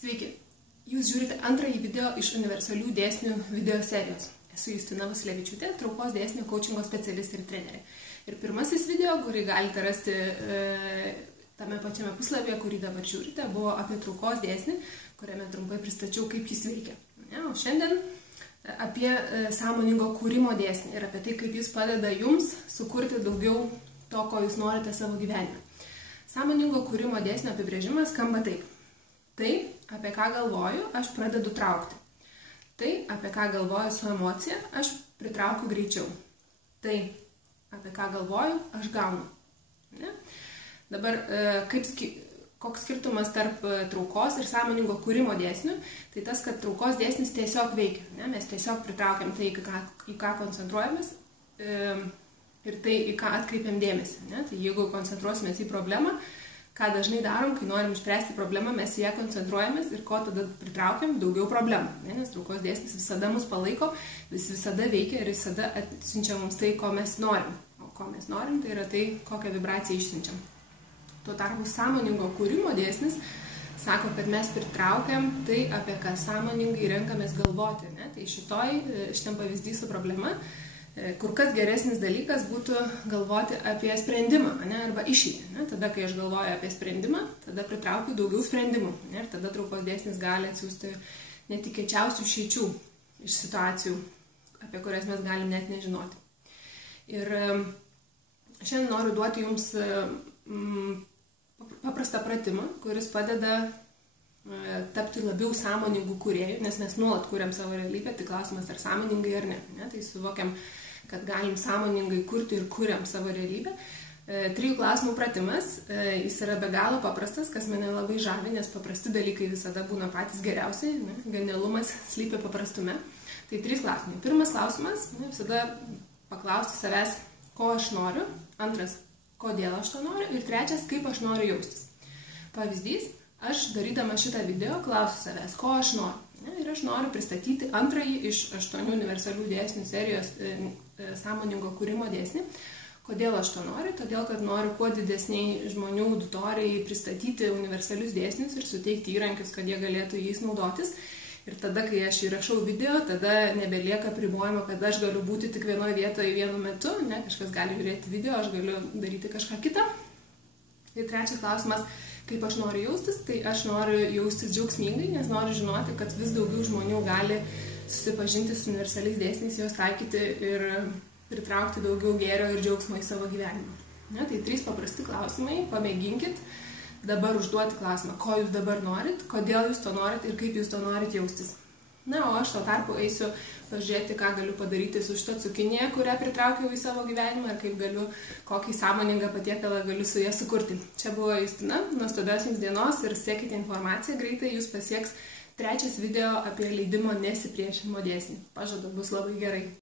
Sveiki! Jūs žiūrite antrąjį video iš universalių dėsnių video serijos. Esu Justina Vasilevičiūtė, traukos dėsnių coachingo specialistė ir trenerė. Ir pirmasis video, kurį galite rasti tame pačiame puslapyje, kurį dabar žiūrite, buvo apie traukos dėsnį, kuriame trumpai pristačiau, kaip jis veikia. O šiandien apie sąmoningo kūrimo dėsnį ir apie tai, kaip jis padeda jums sukurti daugiau to, ko jūs norite savo gyvenime. Sąmoningo kūrimo dėsnio apibrėžimas skamba taip. Tai, apie ką galvoju, aš pradedu traukti. Tai, apie ką galvoju su emocija, aš pritraukiu greičiau. Tai, apie ką galvoju, aš gaunu. Ne? Dabar, koks skirtumas tarp traukos ir sąmoningo kūrimo dėsnių, tai tas, kad traukos dėsnis tiesiog veikia. Ne? Mes tiesiog pritraukiam tai, į ką koncentruojamės ir tai, į ką atkreipiam dėmesį. Ne? Tai jeigu koncentruosimės į problemą, ką dažnai darom, kai norim išspręsti problemą, mes į ją koncentruojamės ir ko tada pritraukiam daugiau problemų. Nes traukos dėsnis visada mus palaiko, visada veikia ir visada atsiunčia mums tai, ko mes norim. O ko mes norim, tai yra tai, kokią vibraciją išsiunčiam. Tuo tarpu sąmoningo kūrimo dėsnis sako, kad mes pritraukiam tai, apie ką sąmoningai renkamės galvoti. Ne? Tai šitam pavyzdį su problema, kur kas geresnis dalykas būtų galvoti apie sprendimą, ne, arba išeitį. Tada, kai aš galvoju apie sprendimą, tada pritraukiu daugiau sprendimų. Ne, ir tada traukos dėsnis gali atsiųsti netikėčiausių išeičių iš situacijų, apie kurias mes galim net nežinoti. Ir šiandien noriu duoti jums paprastą pratimą, kuris padeda tapti labiau sąmoningų kūrėjų, nes mes nuolat kūriam savo realybę, tai klausimas ar sąmoningai ar ne. Tai suvokiam, kad galim sąmoningai kurti ir kūriam savo realybę. 3 klausimų pratimas, jis yra be galo paprastas, kas mane labai žavi, nes paprasti dalykai visada būna patys geriausiai, ne? Genialumas slypi paprastume. Tai 3 klausimai. Pirmas klausimas, visada paklausti savęs, ko aš noriu. Antras, kodėl aš to noriu. Ir trečias, kaip aš noriu jaustis. Pavyzdys. Aš darydama šitą video klausiu savęs, ko aš noriu. Ir aš noriu pristatyti antrąjį iš 8 universalių dėsnių serijos sąmoningo kūrimo dėsnį. Kodėl aš to noriu? Todėl, kad noriu kuo didesniai žmonių auditorijai pristatyti universalius dėsnius ir suteikti įrankius, kad jie galėtų jais naudotis. Ir tada, kai aš įrašau video, tada nebelieka apribojimo, kad aš galiu būti tik vienoje vietoje vienu metu. Ne? Kažkas gali žiūrėti video, aš galiu daryti kažką kitą. Ir trečias klausimas, kaip aš noriu jaustis, tai aš noriu jaustis džiaugsmingai, nes noriu žinoti, kad vis daugiau žmonių gali susipažinti su universaliais dėsniais, juos taikyti ir pritraukti daugiau gėrio ir džiaugsmo į savo gyvenimą. Ne, tai 3 paprasti klausimai, pamėginkit dabar užduoti klausimą, ko jūs dabar norit, kodėl jūs to norit ir kaip jūs to norit jaustis. Na, o aš to tarpu eisiu pažiūrėti, ką galiu padaryti su šitą cukinėje, kurią pritraukiau į savo gyvenimą ir kaip galiu, kokį sąmoningą patiekalą galiu su ją sukurti. Čia buvo Justina, nuostabios jums dienos ir sekite informaciją, greitai jūs pasieks 3 video apie leidimo nesipriešinimo dėsnį. Pažadu, bus labai gerai.